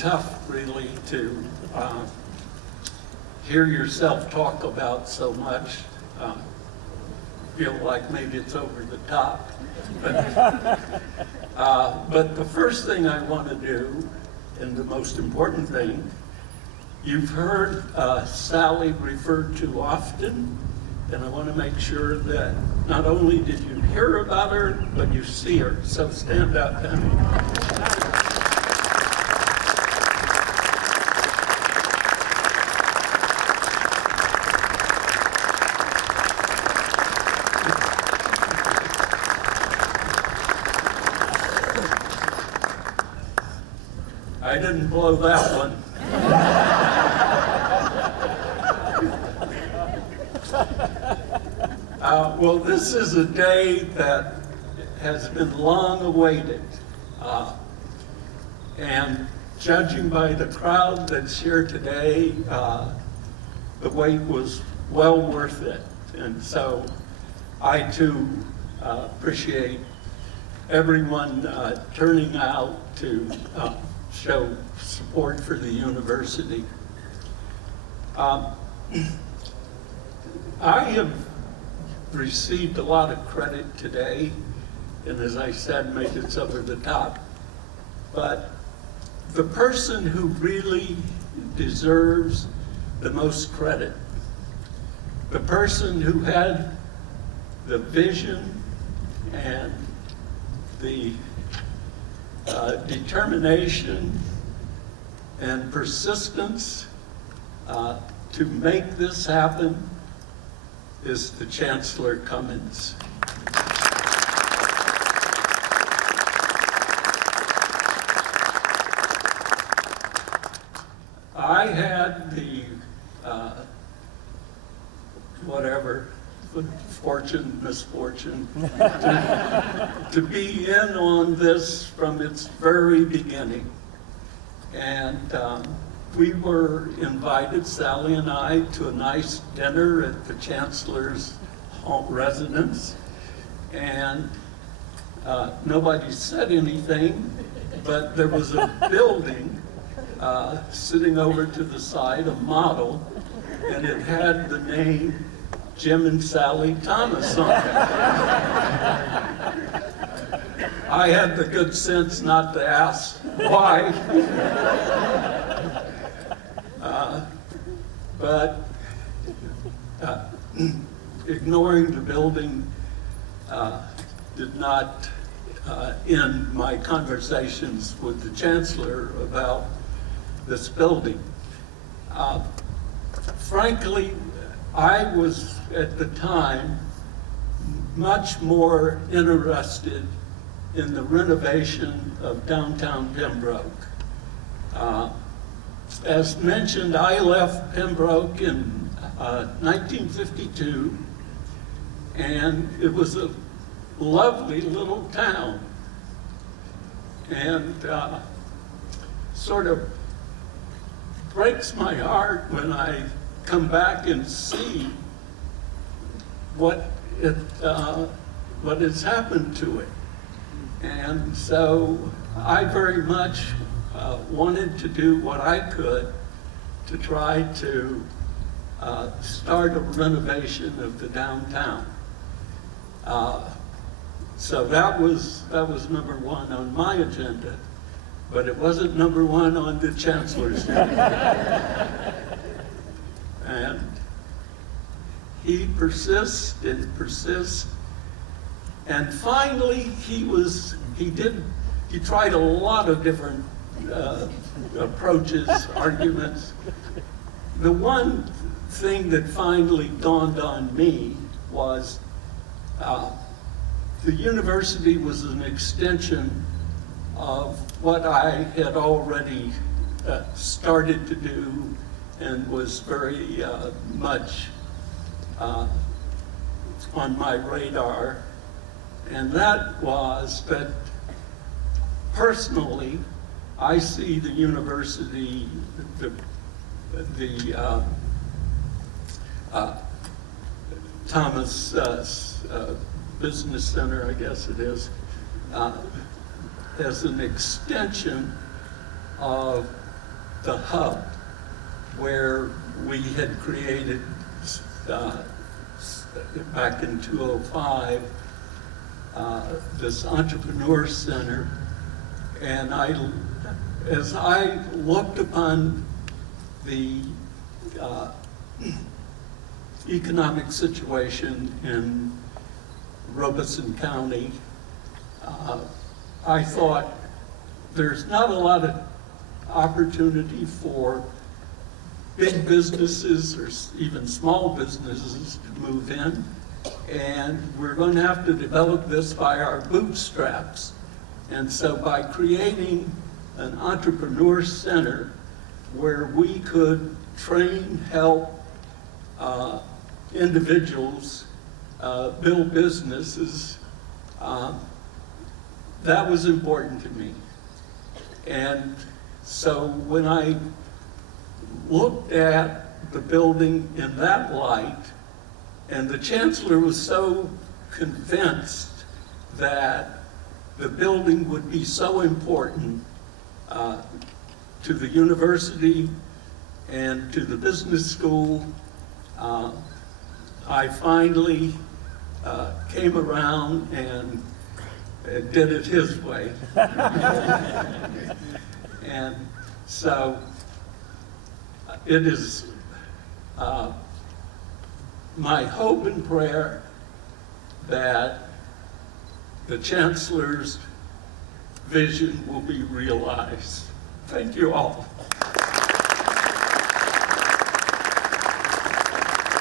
tough, really, to hear yourself talk about so much. Feel like maybe it's over the top. But the first thing I want to do, and the most important thing, you've heard Sally referred to often, and I want to make sure that not only did you hear about her, but you see her. So stand up, Penny. I didn't blow that one. Well, this is a day that has been long awaited. And judging by the crowd that's here today, the wait was well worth it. And so I too appreciate everyone turning out to show support for the university. I have received a lot of credit today, and as I said, maybe it's over the top, but the person who really deserves the most credit, the person who had the vision and the determination and persistence to make this happen is the Chancellor Cummins. I had the misfortune to be in on this from its very beginning. And we were invited, Sally and I, to a nice dinner at the Chancellor's home residence. And nobody said anything, but there was a building sitting over to the side, a model, and it had the name Jim and Sally Thomas on it. I had the good sense not to ask why. But ignoring the building did not end my conversations with the Chancellor about this building. Frankly, I was at the time much more interested in the renovation of downtown Pembroke. As mentioned, I left Pembroke in 1952, and it was a lovely little town. And sort of breaks my heart when I come back and see what has happened to it. And so I very much wanted to do what I could to try to start a renovation of the downtown. So that was number one on my agenda, but it wasn't number one on the Chancellor's agenda. And he persists and persists, and finally he tried a lot of different approaches, arguments. The one thing that finally dawned on me was the university was an extension of what I had already started to do and was very much on my radar. And that was that personally, I see the university, the Thomas Business Center, I guess it is, as an extension of the hub where we had created back in 2005 this entrepreneur center. And as I looked upon the economic situation in Robeson County, I thought there's not a lot of opportunity for big businesses or even small businesses to move in, and we're going to have to develop this by our bootstraps. And so by creating an entrepreneur center where we could train, help individuals build businesses, that was important to me. And so when I looked at the building in that light, and the chancellor was so convinced that the building would be so important to the university and to the business school, I finally came around and did it his way. And so it is my hope and prayer that the chancellor's vision will be realized. Thank you all.